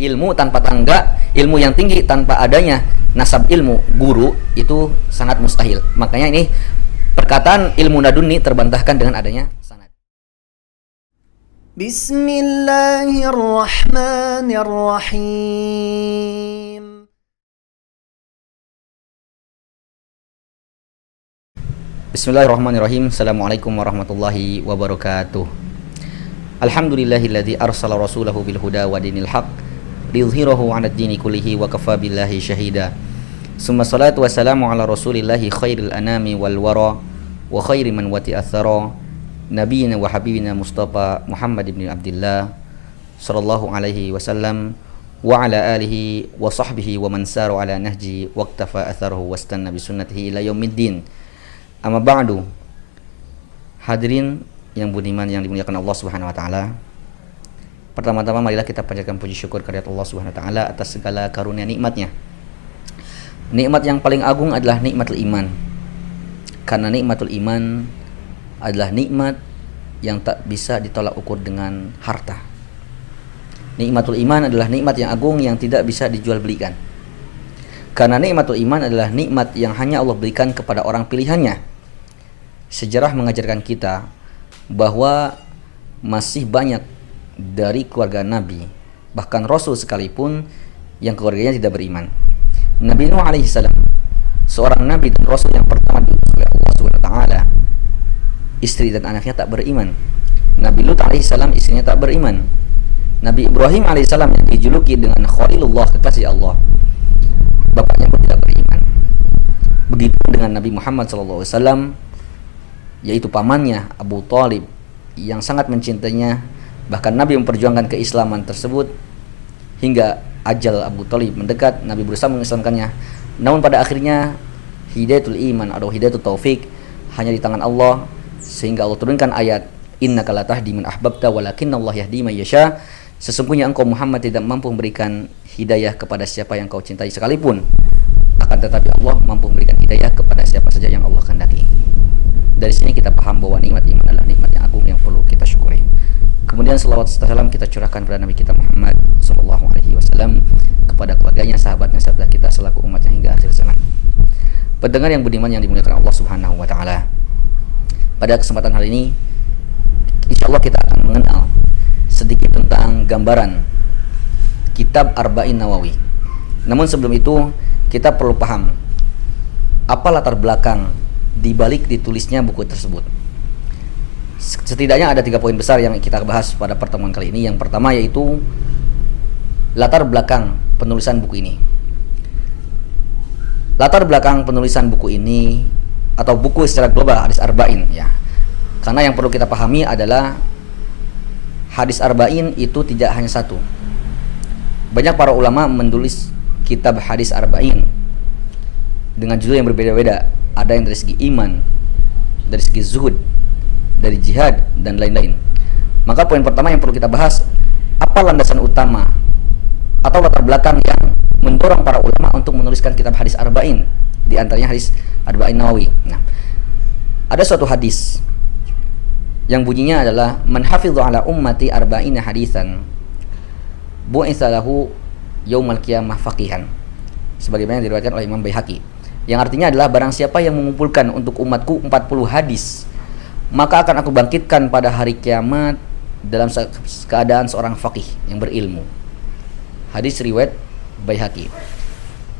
Ilmu tanpa tangga, ilmu yang tinggi tanpa adanya nasab ilmu guru itu sangat mustahil. Makanya ini perkataan ilmu laduni terbantahkan dengan adanya sanad. Bismillahirrahmanirrahim. Bismillahirrahmanirrahim. Assalamualaikum warahmatullahi wabarakatuh. Alhamdulillahilladzi arsala rasulahu bil huda wa dinil haq liyudhhirahu 'alad dini kullihi wa kafa billahi syahida. Summa salatu wassalamu ala rasulillahi khairil anami wal wara wa khairi man wati'a thara nabiyina wa habibina Mustafa Muhammad ibn Abdillah sallallahu alaihi wasallam wa ala alihi wa sahbihi wa man sara ala nahji waqtafa atharahu wastanna bi sunnatihi ila yaumiddin. Amma ba'du. Hadirin yang budiman yang dimuliakan Allah Subhanahu wa taala. Pertama-tama marilah kita panjatkan puji syukur kehadirat Allah Subhanahu wa taala atas segala karunia nikmatnya. Nikmat yang paling agung adalah nikmatul iman. Karena nikmatul iman adalah nikmat yang tak bisa ditolak ukur dengan harta. Nikmatul iman adalah nikmat yang agung yang tidak bisa dijual belikan. Karena nikmatul iman adalah nikmat yang hanya Allah berikan kepada orang pilihannya. Sejarah mengajarkan kita bahwa masih banyak dari keluarga Nabi, bahkan Rasul sekalipun, yang keluarganya tidak beriman. Nabi Nuh alaihissalam, seorang Nabi dan Rasul yang pertama diutus oleh Allah Subhanahu wa taala, istri dan anaknya tak beriman. Nabi Lut alaihissalam, istrinya tak beriman. Nabi Ibrahim alaihissalam yang dijuluki dengan Khalilullah, kekasih Allah, bapaknya pun tidak beriman. Begitu dengan Nabi Muhammad SAW, yaitu pamannya Abu Thalib yang sangat mencintainya. Bahkan Nabi memperjuangkan keislaman tersebut hingga ajal Abu Thalib mendekat. Nabi berusaha mengislamkannya, namun pada akhirnya hidayatul iman atau hidayatul taufik hanya di tangan Allah, sehingga Allah turunkan ayat innaka la tahdi man ahbabta walakinnallaha yahdi man yasha. Sesungguhnya engkau Muhammad tidak mampu memberikan hidayah kepada siapa yang kau cintai sekalipun, akan tetapi Allah mampu memberikan hidayah kepada siapa saja yang Allah kehendaki. Dari sini kita paham bahwa nikmat iman adalah nikmat yang agung yang perlu kita syukuri. Kemudian selawat serta salam kita curahkan kepada Nabi kita Muhammad sallallahu alaihi wasallam, kepada keluarganya, sahabatnya, serta kita selaku umatnya hingga akhir zaman. Pendengar yang budiman yang dimuliakan Allah Subhanahu wa taala. Pada kesempatan hari ini insyaallah kita akan mengenal sedikit tentang gambaran kitab Arba'in Nawawi. Namun sebelum itu kita perlu paham apa latar belakang di balik ditulisnya buku tersebut. Setidaknya ada 3 poin besar yang kita bahas pada pertemuan kali ini. Yang pertama yaitu latar belakang penulisan buku ini. Latar belakang penulisan buku ini atau buku secara global hadis arba'in ya. Karena yang perlu kita pahami adalah hadis arba'in itu tidak hanya satu. Banyak para ulama menulis kitab hadis arba'in dengan judul yang berbeda-beda. Ada yang dari segi iman, dari segi zuhud, dari jihad, dan lain-lain. Maka poin pertama yang perlu kita bahas, apa landasan utama atau latar belakang yang mendorong para ulama untuk menuliskan kitab hadis arba'in, di antaranya hadis arba'in Nawawi. Nah, ada suatu hadis yang bunyinya adalah man hafidhu ala ummati arba'ina hadisan bu'itsa lahu yaumal qiyamah faqihan, sebagaimana diriwayatkan oleh Imam Baihaqi, yang artinya adalah barang siapa yang mengumpulkan untuk umatku 40 hadis, maka akan aku bangkitkan pada hari kiamat dalam keadaan seorang faqih yang berilmu. Hadis riwayat Baihaqi.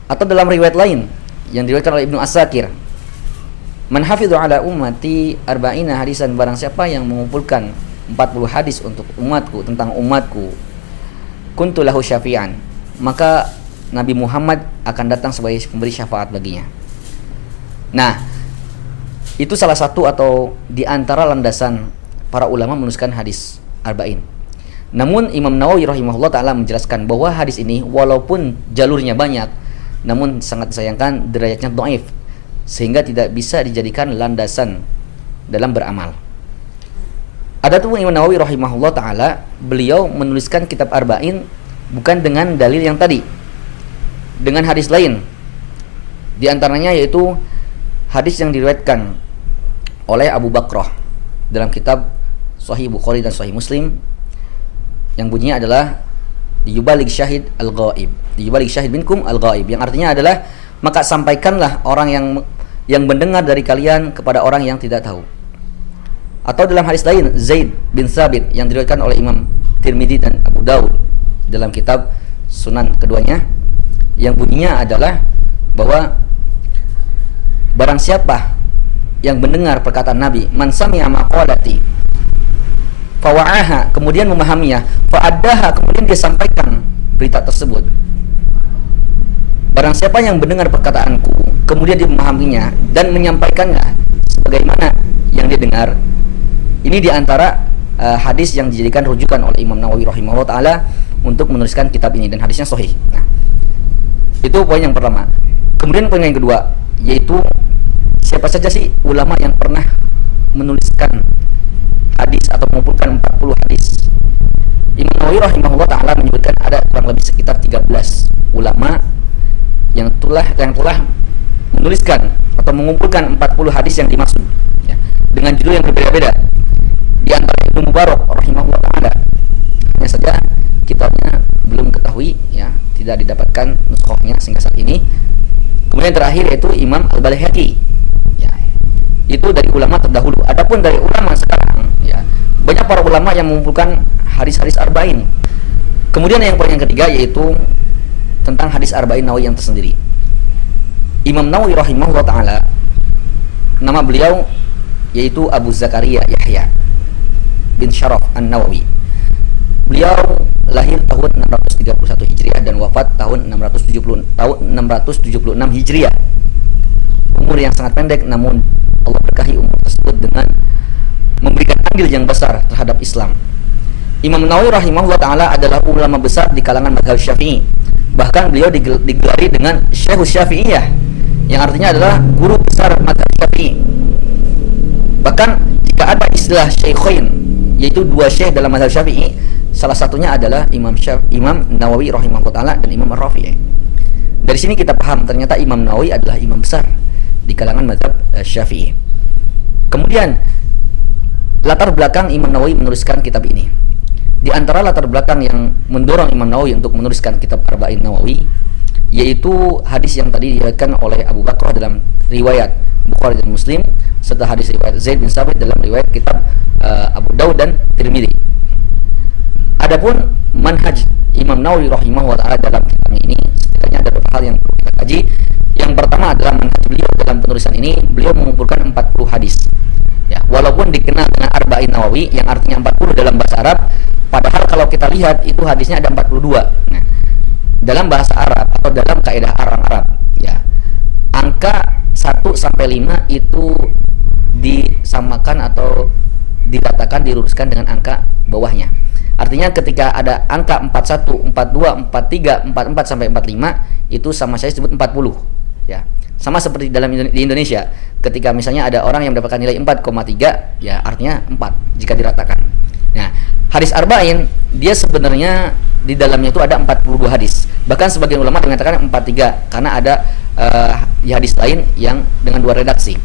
Atau dalam riwayat lain yang diriwayatkan oleh Ibnu Asakir, man hafidhu ala ummati arba'ina hadisan, barang siapa yang mengumpulkan 40 hadis untuk umatku, tentang umatku, kuntu lahu syafi'an, maka Nabi Muhammad akan datang sebagai pemberi syafaat baginya. Nah, itu salah satu atau di antara landasan para ulama menuliskan hadis arba'in. Namun Imam Nawawi rahimahullah ta'ala menjelaskan bahwa hadis ini walaupun jalurnya banyak, namun sangat disayangkan derajatnya dhaif, sehingga tidak bisa dijadikan landasan dalam beramal. Adapun Imam Nawawi rahimahullah ta'ala, beliau menuliskan kitab arba'in bukan dengan dalil yang tadi, dengan hadis lain. Di antaranya yaitu hadis yang diriwayatkan oleh Abu Bakrah dalam kitab Sahih Bukhari dan Sahih Muslim, yang bunyinya adalah Liyubaligh syahid al-ghaib. Liyubaligh syahid minkum al-ghaib, yang artinya adalah maka sampaikanlah orang yang mendengar dari kalian kepada orang yang tidak tahu. Atau dalam hadis lain Zaid bin Thabit yang diriwayatkan oleh Imam Tirmidzi dan Abu Daud dalam kitab Sunan keduanya, yang bunyinya adalah bahwa barang siapa yang mendengar perkataan Nabi, man sami'a maqalati fawa'aha, kemudian memahaminya, fa'addaha, kemudian dia sampaikan berita tersebut. Barang siapa yang mendengar perkataanku, kemudian dia memahaminya dan menyampaikannya sebagaimana yang dia dengar. Ini diantara hadis yang dijadikan rujukan oleh Imam Nawawi rahimahullah ta'ala untuk menuliskan kitab ini, dan hadisnya sahih. Nah, itu poin yang pertama. Kemudian poin yang kedua, yaitu siapa saja sih ulama yang pernah menuliskan hadis atau mengumpulkan 40 hadis. Imam Nawawi rahimahullah ta'ala menyebutkan ada kurang lebih sekitar 13 ulama yang telah menuliskan atau mengumpulkan 40 hadis yang dimaksud, ya, dengan judul yang berbeda-beda. Di antara Ibnu Mubarak rahimahullah ta'ala, hanya saja kitabnya belum ketahui, ya, tidak didapatkan nuskhahnya sehingga saat ini. Kemudian terakhir yaitu Imam Al-Baihaqi, ya, itu dari ulama terdahulu. Adapun dari ulama sekarang, ya, banyak para ulama yang mengumpulkan hadis-hadis arba'in. Kemudian yang poin yang ketiga yaitu tentang hadis arba'in Nawawi yang tersendiri. Imam Nawawi rahimahullah ta'ala, nama beliau yaitu Abu Zakaria Yahya bin Syaraf An-Nawawi. Beliau lahir tahun 631 Hijriah dan wafat tahun 676 Hijriah. Umur yang sangat pendek, namun Allah berkahi umur tersebut dengan memberikan andil yang besar terhadap Islam. Imam Nawawi rahimahullah ta'ala adalah ulama besar di kalangan mazhab Syafi'i. Bahkan beliau digelari dengan Syekhus Syafi'iyah, yang artinya adalah guru besar mazhab Syafi'i. Bahkan jika ada istilah Syaikhain, yaitu dua syekh dalam mazhab Syafi'i, salah satunya adalah Imam Nawawi rahimahullah ta'ala dan Imam Ar-Rafi'i. Dari sini kita paham ternyata Imam Nawawi adalah imam besar di kalangan mazhab Syafi'i. Kemudian latar belakang Imam Nawawi menuliskan kitab ini. Di antara latar belakang yang mendorong Imam Nawawi untuk menuliskan kitab Arba'in Nawawi, yaitu hadis yang tadi diriwayatkan oleh Abu Bakrah dalam riwayat Bukhari dan Muslim, serta hadis riwayat Zaid bin Thabit dalam riwayat kitab Abu Daud dan Tirmidzi. Adapun manhaj Imam Nawawi rahimahullah ta'ala dalam kitabnya ini, setidaknya ada beberapa hal yang perlu kita kaji. Yang pertama adalah manhaj beliau dalam penulisan ini. Beliau mengumpulkan 40 hadis, ya, walaupun dikenal dengan Arba'in Nawawi yang artinya 40 dalam bahasa Arab, padahal kalau kita lihat itu hadisnya ada 42. Nah, dalam bahasa Arab atau dalam kaidah orang Arab, ya, angka 1 sampai 5 itu disamakan atau diratakan, diluruskan dengan angka bawahnya. Artinya ketika ada angka 41, 42, 43, 44 sampai 45, itu sama saya disebut 40, ya. Sama seperti di Indonesia, ketika misalnya ada orang yang mendapatkan nilai 4,3, ya artinya 4 jika diratakan. Nah, hadis arba'in dia sebenarnya di dalamnya itu ada 42 hadis. Bahkan sebagian ulama mengatakan 43 karena ada di hadis lain yang dengan 2 redaksi.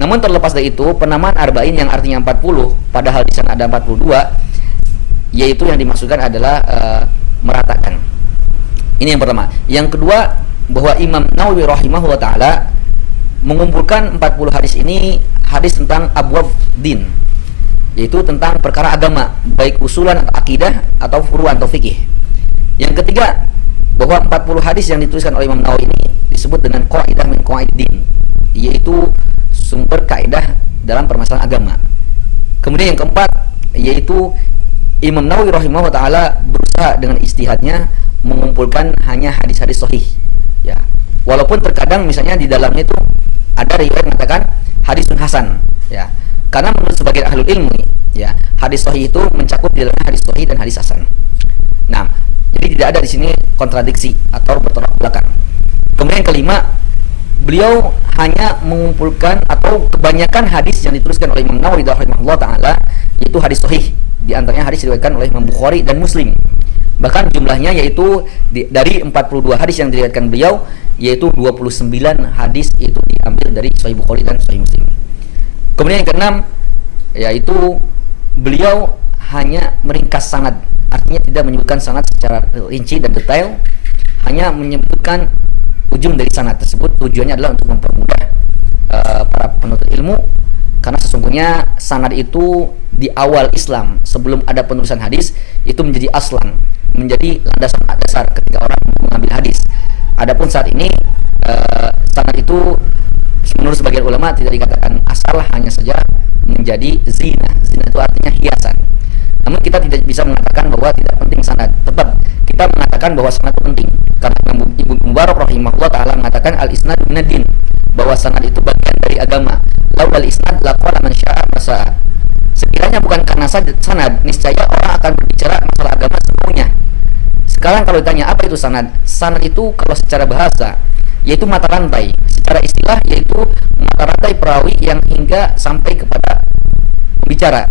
Namun terlepas dari itu, penamaan arba'in yang artinya 40 padahal di sana ada 42, yaitu yang dimaksudkan adalah meratakan. Ini yang pertama. Yang kedua, bahwa Imam Nawawi rahimahullah ta'ala mengumpulkan 40 hadis ini hadis tentang abwab din, yaitu tentang perkara agama, baik usulan atau akidah atau furu'an atau fikih. Yang ketiga, bahwa 40 hadis yang dituliskan oleh Imam Nawawi ini disebut dengan qaidah min qawaidin, yaitu sumber kaidah dalam permasalahan agama. Kemudian yang keempat, yaitu Imam Nawawi rahimahullah ta'ala berusaha dengan ijtihadnya mengumpulkan hanya hadis-hadis sahih, ya. Walaupun terkadang misalnya di dalamnya itu ada riwayat mengatakan hadisun hasan, ya. Karena menurut sebagian ahlul ilmu, ya, hadis sahih itu mencakup di dalamnya hadis sahih dan hadis hasan. Nah, jadi tidak ada di sini kontradiksi atau bertolak belakang. Kemudian yang kelima, beliau hanya mengumpulkan atau kebanyakan hadis yang dituliskan oleh Imam Nawawi rahimahullah ta'ala yaitu hadis sahih. Di antaranya hadis diriwayatkan oleh Imam Bukhari dan Muslim. Bahkan jumlahnya yaitu dari 42 hadis yang diriwayatkan beliau, yaitu 29 hadis itu diambil dari Sahih Bukhari dan Sahih Muslim. Kemudian yang keenam, yaitu beliau hanya meringkas sanad artinya tidak menyebutkan sanad secara rinci dan detail, hanya menyebutkan ujung dari sanad tersebut. Tujuannya adalah untuk mempermudah para penuntut ilmu, karena sesungguhnya sanad itu di awal Islam sebelum ada penulisan hadis itu menjadi aslan, menjadi landasan dasar ketika orang mengambil hadis. Adapun saat ini sanad itu menurut sebagian ulama tidak dikatakan asal, hanya saja menjadi zina. Zina itu artinya hiasan. Namun kita tidak bisa mengatakan bahwa tidak penting sanad. Tetap kita mengatakan bahwa sanad itu penting, karena Ibnu Mubarak rahimahullah taala mengatakan al-isnadu minad-din, bahwa sanad itu bagian dari agama. Laulal isnad laqala man syaa masa'a. Sekiranya bukan karena sanad, niscaya orang akan berbicara masalah agama semaunya. Sekarang kalau ditanya apa itu sanad? Sanad itu kalau secara bahasa yaitu mata rantai, secara istilah yaitu mata rantai perawi yang hingga sampai kepada pembicara.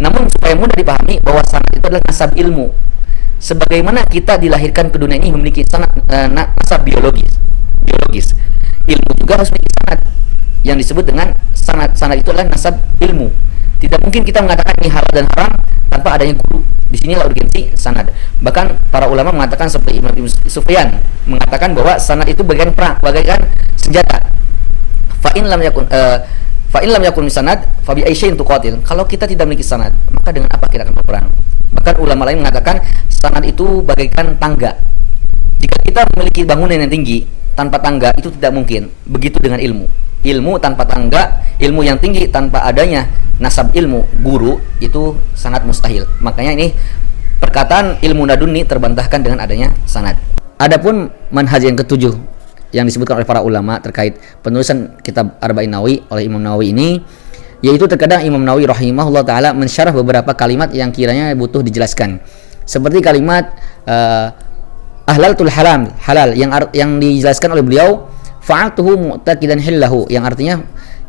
Namun supaya mudah dipahami bahwa sanad itu adalah nasab ilmu. Sebagaimana kita dilahirkan ke dunia ini memiliki sanad, nasab biologis. Ilmu juga harus memiliki sanad yang disebut dengan sanad. Sanad itu adalah nasab ilmu. Tidak mungkin kita mengatakan ini halal dan haram tanpa adanya guru. Di sinilah urgensi sanad. Bahkan para ulama mengatakan seperti Imam Ibn Sufyan mengatakan bahwa sanad itu bagaikan perang, bagaikan senjata. Fa in lam yakun sanad fa bi ayyin tuqatil. Kalau kita tidak memiliki sanad, maka dengan apa kita akan berperang? Bahkan ulama lain mengatakan sanad itu bagaikan tangga. Jika kita memiliki bangunan yang tinggi tanpa tangga itu tidak mungkin. Begitu dengan ilmu. Ilmu tanpa tangga, ilmu yang tinggi tanpa adanya nasab ilmu guru itu sangat mustahil. Makanya ini perkataan ilmu laduni terbantahkan dengan adanya sanad. Adapun manhaj yang ketujuh yang disebutkan oleh para ulama terkait penulisan kitab Arba'in Nawawi oleh Imam Nawawi ini, yaitu terkadang Imam Nawawi rahimahullah taala mensyarah beberapa kalimat yang kiranya butuh dijelaskan. Seperti kalimat ahlaltul halal yang dijelaskan oleh beliau fa'altuhu mu'taqidan hillahu, yang artinya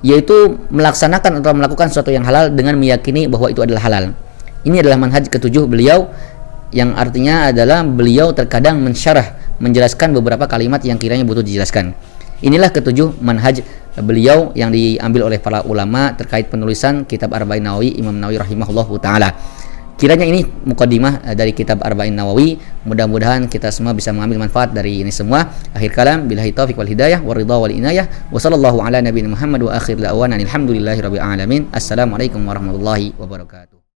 yaitu melaksanakan atau melakukan sesuatu yang halal dengan meyakini bahwa itu adalah halal. Ini adalah manhaj ketujuh beliau, yang artinya adalah beliau terkadang mensyarah, menjelaskan beberapa kalimat yang kiranya butuh dijelaskan. Inilah ketujuh manhaj beliau yang diambil oleh para ulama terkait penulisan kitab Arba'in Nawawi Imam Nawawi rahimahullahu taala. Kiranya ini muqaddimah dari kitab Arba'in Nawawi. Mudah-mudahan kita semua bisa mengambil manfaat dari ini semua. Akhir kalam, billahi taufiq wal hidayah wa ridha wal inayah. Wa sallallahu ala nabiyina Muhammad wa akhir da'wana alhamdulillahi rabbil alamin. Assalamualaikum warahmatullahi wabarakatuh.